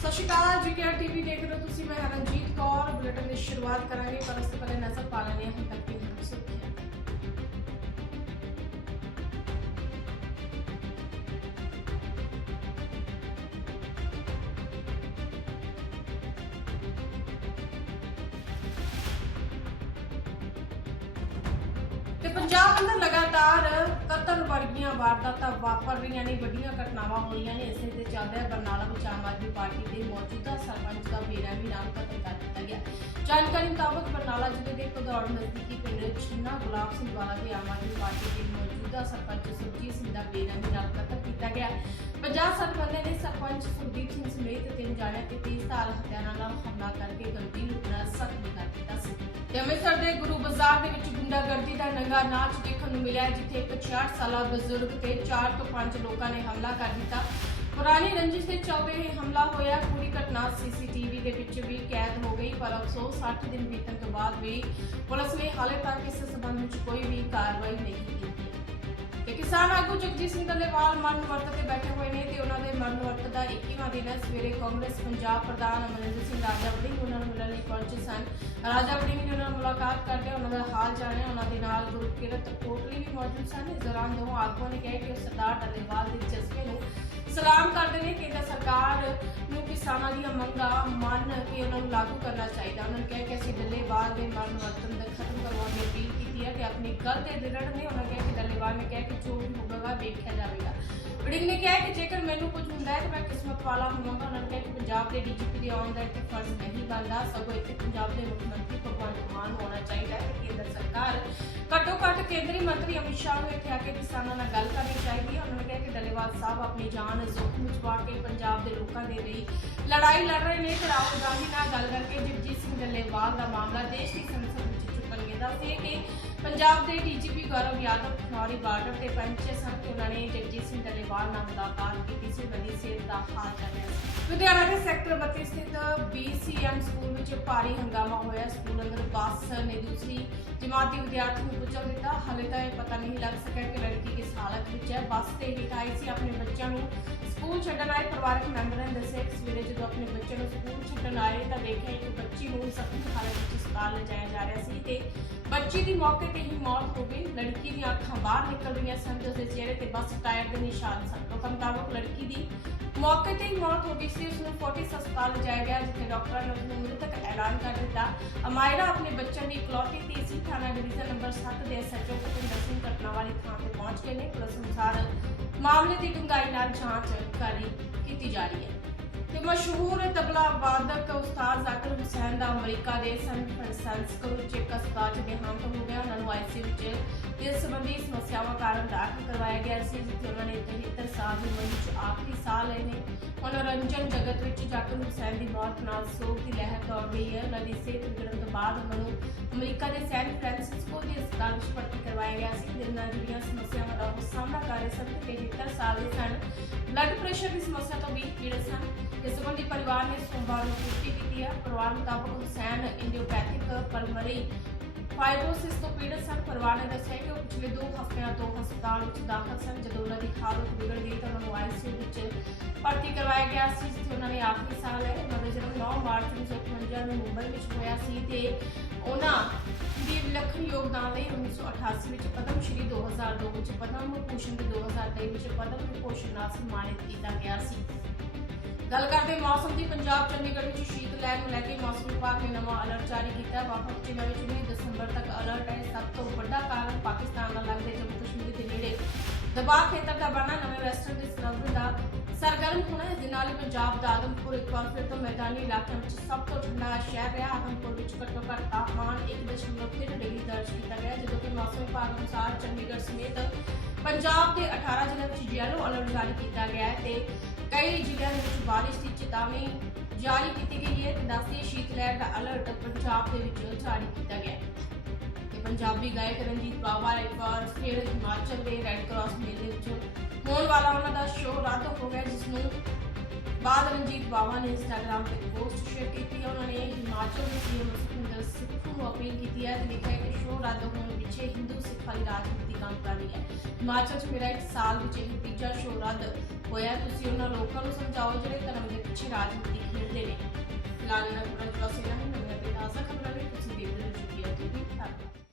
ਸਤਿ ਸ਼੍ਰੀ ਅਕਾਲ, ਜੀ GKR TV ਦੇਖ ਰਹੇ ਹੋ ਤੁਸੀਂ। ਮੈਂ ਹਰਨਜੀਤ ਕੌਰ, ਬੁਲੇਟਿਨ ਦੀ ਸ਼ੁਰੂਆਤ ਕਰਾਂਗੇ, ਪਰ ਉਸ ਤੋਂ ਪਹਿਲੇ ਨਜ਼ਰ ਪਾ ਲੈਣੀ ਹਾਂ ਹੁਣ ਤੱਕ ਦੀ ਪੰਜਾਬ ਅੰਦਰ ਲਗਾਤਾਰ ਕਤਲ ਵਰਗੀਆਂ ਵਾਰਦਾਤਾਂ ਵਾਪਰ ਰਹੀਆਂ ਨੇ, ਵੱਡੀਆਂ ਘਟਨਾਵਾਂ ਹੋ ਰਹੀਆਂ ਨੇ। ਇਸੇ ਦੇ ਚੱਲਦੇ ਬਰਨਾਲਾ ਵਿੱਚ ਆਮ ਆਦਮੀ ਪਾਰਟੀ ਦੇ ਮੌਜੂਦਾ ਸਰਪੰਚ ਦਾ ਬੇਰਹਿਮੀ ਨਾਲ ਕਤਲ ਕਰ ਦਿੱਤਾ ਗਿਆ। ਜਾਣਕਾਰੀ ਮੁਤਾਬਕ ਬਰਨਾਲਾ ਜ਼ਿਲ੍ਹੇ ਦੇ ਭਦੌੜ ਨਜ਼ਦੀਕੀ ਪਿੰਡ ਛਿੰਨਾ ਗੁਲਾਬ ਸਿੰਘ ਵਾਲਾ ਦੇ ਆਮ ਆਦਮੀ ਪਾਰਟੀ ਦੇ ਮੌਜੂਦਾ ਸਰਪੰਚ ਸੁਰਜੀਤ ਸਿੰਘ ਦਾ ਬੇਰਹਿਮੀ ਨਾਲ ਕਤਲ ਕੀਤਾ ਗਿਆ। 50 ਬੰਦੇ ਨੇ ਸਰਪੰਚ ਸੁਰਜੀਤ ਸਿੰਘ ਸਮੇਤ ਤਿੰਨ ਜਾਣਿਆਂ ਤੇ ਤੇਜ਼ ਧਾਰ ਹਥਿਆਰਾਂ ਨਾਲ ਹਮਲਾ ਕਰਕੇ ਗੰਭੀਰ ਤੇ ਅੰਮ੍ਰਿਤਸਰ ਦੇ ਗੁਰੂ ਬਾਜ਼ਾਰ ਦੇ ਵਿੱਚ ਗੁੰਡਾਗਰਦੀ ਦਾ ਨੰਗਾ ਨਾਚ ਦੇਖਣ ਨੂੰ ਮਿਲਿਆ, ਜਿੱਥੇ ਇੱਕ 66 ਸਾਲਾ ਬਜ਼ੁਰਗ ਤੇ 4 ਤੋਂ 5 ਲੋਕਾਂ ਨੇ ਹਮਲਾ ਕਰ ਦਿੱਤਾ। ਪੁਰਾਣੀ ਰੰਜਿਸ਼ ਦੇ ਚੱਲਦੇ ਇਹ ਹਮਲਾ ਹੋਇਆ। ਪੂਰੀ ਘਟਨਾ ਸੀਸੀਟੀਵੀ ਦੇ ਵਿੱਚ ਵੀ ਕੈਦ ਹੋ ਗਈ, ਪਰ ਅਫਸੋਸ 60 ਦਿਨ ਬੀਤਣ ਤੋਂ ਬਾਅਦ ਵੀ ਪੁਲਿਸ ਨੇ ਹਾਲੇ ਤੱਕ ਇਸ ਸਬੰਧ ਵਿੱਚ ਕੋਈ ਵੀ ਕਾਰਵਾਈ ਨਹੀਂ ਕੀਤੀ। ਤੇ ਕਿਸਾਨ ਆਗੂ ਜਗਜੀਤ ਸਿੰਘ ਡੱਲੇਵਾਲ ਮਰਨ ਵਰਤ ਤੇ ਬੈਠੇ ਹੋਏ ਨੇ ਤੇ ਉਹਨਾਂ ਦੇ ਮਰਨ ਵਰਤ ਦਾ 21ਵਾਂ ਦਿਨ ਹੈ। ਸਵੇਰੇ ਕਾਂਗਰਸ, ਪੰਜਾਬ ਪ੍ਰਧਾਨ ਅਮਰਿੰਦਰ ਸਿੰਘ ਰਾਜਾ ਵੜਿੰਗ ਉਹਨਾਂ ਨੂੰ ਮਿਲਣ ਲਈ ਪਹੁੰਚੇ ਰਾਜਾ ਵੜਿੰਗ ਨੇ ਨਾਲ ਮੁਲਾਕਾਤ ਕਰਕੇ ਉਹਨਾਂ ਦਾ ਹਾਲ ਜਾਣਿਆ ਉਹਨਾਂ ਦੇ ਨਾਲ ਗੁਰਕਿਰਤ ਕੋਟਲੀ ਵੀ ਮੌਜੂਦ ਸਨ। ਇਸ ਦੌਰਾਨ ਦੋਵਾਂ ਆਗੂਆਂ ਨੇ ਕਿਹਾ ਕਿ ਸਰਦਾਰ ਡੱਲੇਵਾਲ ਦੇ ਜਜ਼ਬੇ ਨੂੰ ਸਲਾਮ ਕਰਦੇ ਨੇ ਕੇਂਦਰ ਸਰਕਾਰ ਨੂੰ ਕਿਸਾਨਾਂ ਦੀਆਂ ਮੰਗਾਂ ਮੰਨ ਕੇ ਉਹਨਾਂ ਨੂੰ ਲਾਗੂ ਕਰਨਾ ਚਾਹੀਦਾ। ਉਹਨਾਂ ਨੇ ਕਿਹਾ ਕਿ ਅਸੀਂ ਡੱਲੇਵਾਲ ਦੇ ਮਰਨ ਵਰਤਨ ਦਾ ਖਤਮ ਕਰਵਾਉਣ ਦੀ ਅਪੀਲ ਕੀਤੀ ਹੈ ਕਿ ਆਪਣੀ ਗੱਲ ਤੇ ਦ੍ਰਿੜ ਨੇ ਉਹਨਾਂ ਕਿਹਾ ਕਿ ਡੱਲੇਵਾਲ ਨੇ ਕਿਹਾ ਕਿ ਜੋ ਵੀ ਹੋਵੇਗਾ ਵੇਖਿਆ ਜਾਵੇਗਾ। ਨੇ ਕਿਹਾ ਕਿ ਜੇਕਰ ਮੈਨੂੰ ਕੁਝ ਹੁੰਦਾ ਹੈ ਤਾਂ ਮੈਂ ਕਿਸਮਤ ਵਾਲਾ ਹੋਵਾਂਗਾ। ਉਹਨਾਂ ਨੇ ਕਿਹਾ ਕਿ ਪੰਜਾਬ ਦੇ ਡੀਜੀਪੀ ਦੇ ਆਉਣ ਦਾ ਇੱਥੇ ਫਰਜ਼ ਨਹੀਂ ਬਣਦਾ। ਸਗੋਂ ਇੱਥੇ ਪੰਜਾਬ ਦੇ ਮੁੱਖ ਮੰਤਰੀ ਭਗਵੰਤ ਮਾਨ ਹੋਣਾ ਚਾਹੀਦਾ ਹੈ ਤੇ ਕੇਂਦਰ ਸਰਕਾਰ ਘੱਟੋ ਘੱਟ ਕੇਂਦਰੀ ਮੰਤਰੀ ਅਮਿਤ ਸ਼ਾਹ ਨੂੰ ਇੱਥੇ ਆ ਕੇ ਕਿਸਾਨਾਂ ਨਾਲ ਗੱਲ ਕਰਨੀ ਚਾਹੀਦੀ ਹੈ। ਉਹਨਾਂ ਨੇ ਕਿਹਾ ਕਿ ਡੱਲੇਵਾਲ ਸਾਹਿਬ ਆਪਣੀ ਜਾਨ ਜ਼ੋਖਮ ਵਿੱਚ ਪਾ ਕੇ ਪੰਜਾਬ ਦੇ ਲੋਕਾਂ ਦੇ ਲਈ ਲੜਾਈ ਲੜ ਰਹੇ ਨੇ। ਤੇ ਰਾਹੁਲ ਗਾਂਧੀ ਨਾਲ ਗੱਲ ਕਰਕੇ ਜਗਜੀਤ ਸਿੰਘ ਡੱਲੇਵਾਲ ਦਾ ਮਾਮਲਾ ਦੇਸ਼ ਦੀ ਸੰਸਦ ਵਿੱਚ ਚੁੱਕਣਗੇ। ਦੱਸਦੇ ਕਿ ਪੰਜਾਬ ਦੇ ਡੀਜੀਪੀ ਗੌਰਵ ਯਾਦਵ ਖਨੌਰੀ ਬਾਰਡਰ ਤੇ ਪਹੁੰਚੇ ਸਨ ਉਹਨਾਂ ਨੇ ਜਗਜੀਤ ਸਿੰਘ ਡੱਲੇਵਾਲ ਨਾਲ ਮੁਲਾਕਾਤ ਕੀਤੀ ਸੀ ਬੰਦੀ ਦੀ ਸਿਹਤ ਦਾ ਹਾਲ ਜਾਣਿਆ ਸੀ। ਲੁਧਿਆਣਾ ਦੇ ਸੈਕਟਰ 32 ਸਥਿਤ BCM ਸਕੂਲ ਵਿੱਚ ਭਾਰੀ ਹੰਗਾਮਾ ਹੋਇਆ। ਸਕੂਲ ਅੰਦਰ ਬੱਸ ਨੇ ਦੂਸਰੀ ਜਮਾਤ ਵਿਦਿਆਰਥੀ ਨੂੰ ਕੁਚਲ ਦਿੱਤਾ ਹਾਲੇ ਤਾਂ ਇਹ ਪਤਾ ਨਹੀਂ ਲੱਗ ਸਕਿਆ ਕਿ ਲੜਕੀ ਕਿਸ ਹਾਲਤ ਵਿੱਚ ਹੈ। ਬੱਸ ਤੇ ਹੇਠ ਸੀ। ਆਪਣੇ ਬੱਚਿਆਂ ਨੂੰ ਸਕੂਲ ਛੱਡਣ ਆਏ ਪਰਿਵਾਰਕ ਮੈਂਬਰਾਂ ਨੇ ਦੱਸਿਆ ਕਿ ਸਵੇਰੇ ਜਦੋਂ ਆਪਣੇ ਬੱਚੇ ਨੂੰ ਸਕੂਲ ਛੱਡਣ ਆਏ ਤਾਂ ਦੇਖਿਆ ਕਿ ਬੱਚੀ ਨੂੰ ਜ਼ਖਮੀ ਹਾਲਤ ਵਿੱਚ ਹਸਪਤਾਲ ਲਿਜਾਇਆ ਜਾ ਰਿਹਾ ਸੀ ਤੇ ਬੱਚੀ ਦੀ ਮੌਕੇ ਤੇ ਹੀ ਮੌਤ ਹੋ ਗਈ। ਲੜਕੀ ਦੀਆਂ ਅੱਖਾਂ ਬਾਹਰ ਨਿਕਲ ਰਹੀਆਂ ਸਨ ਤੇ ਉਸਦੇ ਚਿਹਰੇ ਤੇ ਬੱਸ ਟਾਇਰ ਦੇ ਨਿਸ਼ਾਨ ਸਨ। ਲੋਕਾਂ ਮੁਤਾਬਕ ਲੜਕੀ ਦੀ ਮੌਕੇ ਤੇ ਹੀ ਮੌਤ ਹੋ ਗਈ ਸੀ। ਉਸ ਨੂੰ ਫੋਰਟਿਸ ਹਸਪਤਾਲ ਲਿਜਾਇਆ ਗਿਆ, ਜਿੱਥੇ ਡਾਕਟਰਾਂ ਨੇ ਉਸ ਨੂੰ ਐਲਾਨ ਕਰ ਦਿੱਤਾ। ਅਮਾਇਰਾ ਆਪਣੇ ਬੱਚਿਆਂ ਦੀ ਇਕਲੌਤੀ ਧੀ ਸੀ ਥਾਣਾ ਡਿਵੀਜ਼ਨ ਨੰਬਰ 7 ਦੇ ਐਸਐਚਓ ਭੁਪਿੰਦਰ ਸਿੰਘ ਘਟਨਾ ਵਾਲੀ ਥਾਂ ਤੇ ਪਹੁੰਚ ਗਏ ਨੇ। ਪੁਲਿਸ ਅਨੁਸਾਰ ਮਾਮਲੇ ਦੀ ਡੂੰਘਾਈ ਨਾਲ ਜਾਂਚ ਕਰੀ ਕੀਤੀ ਜਾ ਰਹੀ ਹੈ। ਤੇ ਮਸ਼ਹੂਰ ਤਬਲਾ ਵਾਦਕ ਉਸਤਾਦ ਜ਼ਾਕਿਰ ਹੁਸੈਨ ਦਾ ਅਮਰੀਕਾ ਦੇ ਸੈਨ ਫਰਾਂਸਿਸਕੋ ਵਿੱਚ ਇੱਕ ਹਸਪਤਾਲ 'ਚ ਦੇਹਾਂਤ ਹੋ ਗਿਆ। ਉਹਨਾਂ ਨੂੰ ਆਈਸੀ ਵਿੱਚ ਇਸ ਸੰਬੰਧੀ ਸਮੱਸਿਆਵਾਂ ਕਾਰਨ ਦਾਖਲ ਕਰਵਾਇਆ ਗਿਆ ਸੀ, ਜਿੱਥੇ ਉਹਨਾਂ ਨੇ 73 ਸਾਲ ਦੀ ਉਮਰ ਵਿੱਚ ਆਖਰੀ ਸਾਹ ਲਏ ਨੇ ਮਨੋਰੰਜਨ ਜਗਤ ਵਿੱਚ ਜ਼ਾਕਿਰ ਹੁਸੈਨ ਦੀ ਮੌਤ ਨਾਲ ਸੋਗ ਦੀ ਲਹਿਰ ਦੌੜ ਗਈ ਹੈ। ਉਹਨਾਂ ਦੀ ਸਿਹਤ ਵਿਗੜਨ ਤੋਂ ਬਾਅਦ ਉਹਨਾਂ ਨੂੰ ਅਮਰੀਕਾ ਦੇ ਸੈਨ ਫਰਾਂਸਿਸਕੋ ਦੇ ਹਸਪਤਾਲ ਵਿੱਚ ਭਰਤੀ ਕਰਵਾਇਆ ਗਿਆ ਸੀ। ਜਿਸ ਨਾਲ ਜਿਹੜੀਆਂ ਸਮੱਸਿਆਵਾਂ ਦਾ ਉਹ ਸਾਹਮਣਾ ਕਰ ਰਹੇ ਸਨ, ਤੇ 73 ਸਾਲ ਦੇ ਸਨ। ਬਲੱਡ ਪ੍ਰੈਸ਼ਰ ਦੀ ਸਮੱਸਿਆ ਤੋਂ ਵੀ ਪੀੜਤ ਸਨ। ਇਸ ਸੰਬੰਧੀ ਪਰਿਵਾਰ ਨੇ ਸੋਮਵਾਰ ਨੂੰ ਪੁਸ਼ਟੀ ਕੀਤੀ ਹੈ। ਪਰਿਵਾਰ ਮੁਤਾਬਕ ਹੁਸੈਨ ਇੰਡੀਓਪੈਥਿਕ ਪਲਮਰੀ ਫਾਈਬਰੋਸਿਸ ਤੋਂ ਪੀੜਤ ਸਨ। ਪਰਿਵਾਰ ਨੇ ਦੱਸਿਆ ਪਿਛਲੇ 2 ਹਫ਼ਤਿਆਂ ਤੋਂ ਹਸਪਤਾਲ ਵਿੱਚ ਦਾਖਲ ਸਨ, ਜਦੋਂ ਉਹਨਾਂ ਦੀ ਹਾਲਤ ਵਿਗੜ ਗਈ ਤਾਂ ਉਹਨਾਂ ਨੂੰ ਆਈਸੀਯੂ ਵਿੱਚ ਭਰਤੀ ਕਰਵਾਇਆ ਗਿਆ ਸੀ, ਜਿੱਥੇ ਉਹਨਾਂ ਨੇ ਆਖਰੀ ਸਾਹ ਲਏ। ਉਹਨਾਂ ਦਾ ਜਨਮ 9 ਮਾਰਚ 1951 ਨੂੰ ਮੁੰਬਈ ਵਿੱਚ ਹੋਇਆ ਸੀ ਤੇ ਉਹਨਾਂ ਦੀ ਵਿਲੱਖਣ ਯੋਗਦਾਨ ਲਈ 1988 ਵਿੱਚ ਪਦਮ ਸ਼੍ਰੀ 2002 ਵਿੱਚ ਪਦਮ ਭੂਸ਼ਣ ਤੇ 2023 ਵਿੱਚ ਪਦਮ ਵਿਭੂਸ਼ਣ ਨਾਲ ਸਨਮਾਨਿਤ ਕੀਤਾ ਗਿਆ ਸੀ। ਗੱਲ ਕਰਦੇ ਮੌਸਮ ਦੀ, ਪੰਜਾਬ ਚੰਡੀਗੜ੍ਹ ਵਿੱਚ ਸ਼ੀਤ ਲਹਿਰ ਨੂੰ ਲੈ ਕੇ ਮੌਸਮ ਵਿਭਾਗ ਨੇ ਨਵਾਂ ਅਲਰਟ ਜਾਰੀ ਕੀਤਾ ਵੱਖ-ਵੱਖ ਜ਼ਿਲ੍ਹਿਆਂ ਵਿੱਚ 19 ਦਸੰਬਰ ਤੱਕ ਅਲਰਟ ਹੈ। ਸਭ ਤੋਂ ਵੱਡਾ ਕਾਰਨ ਪਾਕਿਸਤਾਨ ਨਾਲ ਲੱਗਦੇ ਜੰਮੂ ਕਸ਼ਮੀਰ ਦੇ ਨੇੜੇ ਦਬਾਅ ਖੇਤਰ ਦਾ ਬਣਨਾ, ਨਵੇਂ ਵੈਸਟਰਨ ਦੇ ਸਰਹੱਦ ਦਾ ਸਰਗਰਮ ਹੋਣਾ ਇਸ ਦੇ ਨਾਲ ਹੀ ਪੰਜਾਬ ਦਾ ਆਦਮਪੁਰ ਇੱਕ ਵਾਰ ਫਿਰ ਤੋਂ ਮੈਦਾਨੀ ਇਲਾਕਿਆਂ ਵਿੱਚ ਸਭ ਤੋਂ ਠੰਡਾ ਸ਼ਹਿਰ ਰਿਹਾ। ਆਦਮਪੁਰ ਵਿੱਚ ਘੱਟੋ ਘੱਟ ਤਾਪਮਾਨ 1.3 ਡਿਗਰੀ ਦਰਜ ਕੀਤਾ ਗਿਆ, ਜਦੋਂ ਕਿ ਮੌਸਮ ਵਿਭਾਗ ਅਨੁਸਾਰ ਚੰਡੀਗੜ੍ਹ ਸਮੇਤ ਪੰਜਾਬ ਦੇ 18 ਜ਼ਿਲ੍ਹਿਆਂ ਵਿੱਚ ਯੈਲੋ ਅਲਰਟ ਜਾਰੀ ਕੀਤਾ ਗਿਆ ਹੈ ਤੇ ਕਈ ਜ਼ਿਲ੍ਹਿਆਂ ਵਿੱਚ ਬਾਰਿਸ਼ ਦੀ ਚੇਤਾਵਨੀ ਜਾਰੀ ਕੀਤੀ ਗਈ ਹੈ ਤੇ ਦੱਸਦੀ ਸ਼ੀਤ ਲਹਿਰ ਦਾ ਅਲਰਟ ਪੰਜਾਬ ਦੇ ਵਿੱਚ ਜਾਰੀ ਕੀਤਾ ਗਿਆ ਹੈ। ਪੰਜਾਬੀ ਗਾਇਕ ਰਣਜੀਤ ਬਾਵਾ ਇੱਕ ਵਾਰ ਫਿਰ ਹਿਮਾਚਲ ਦੇ ਰੈੱਡ ਕਰਾਸ ਮੇਲੇ ਵਿੱਚ ਹੋਣ ਵਾਲਾ ਉਹਨਾਂ ਦਾ ਸ਼ੋਅ ਰੱਦ ਹੋ ਗਿਆ ਜਿਸ ਨੂੰ ਬਾਅਦ ਰਣਜੀਤ ਬਾਵਾ ਨੇ ਇੰਸਟਾਗ੍ਰam ਤੇ ਪੋਸਟ ਸ਼ੇਅਰ ਕੀਤੀ ਉਹਨਾਂ ਨੇ ਹਿਮਾਚਲ ਦੇ ਸੀਐਮ ਸੁਖਿੰਦਰ ਸਿੱਖੂ ਨੂੰ ਅਪੀਲ ਕੀਤੀ ਹੈ ਤੇ ਲਿਖਿਆ ਕਿ ਸ਼ੋਅ ਰੱਦ ਹੋਣ ਪਿੱਛੇ ਹਿੰਦੂ ਸਿੱਖ ਵਾਲੀ ਰਾਜਨੀਤੀ ਕੰਮ ਕਰ ਰਹੀ ਹੈ। ਹਿਮਾਚਲ 'ਚ ਮੇਰਾ ਇੱਕ ਸਾਲ ਵਿੱਚ ਇਹ ਤੀਜਾ ਸ਼ੋਅ ਰੱਦ ਹੋਇਆ। ਤੁਸੀਂ ਉਹਨਾਂ ਲੋਕਾਂ ਨੂੰ ਸਮਝਾਓ ਜਿਹੜੇ ਧਰਮ ਦੇ ਪਿੱਛੇ ਰਾਜਨੀਤੀ ਖੇਡਦੇ ਨੇ। ਫਿਲਹਾਲ ਇਹਨਾਂ ਕੋਲ ਜਵਾਸੀ ਨਹੀਂ ਤੇ ਤਾਜ਼ਾ ਖਬਰਾਂ ਲਈ ਟੀਵੀ ਧੰਨਵਾਦ।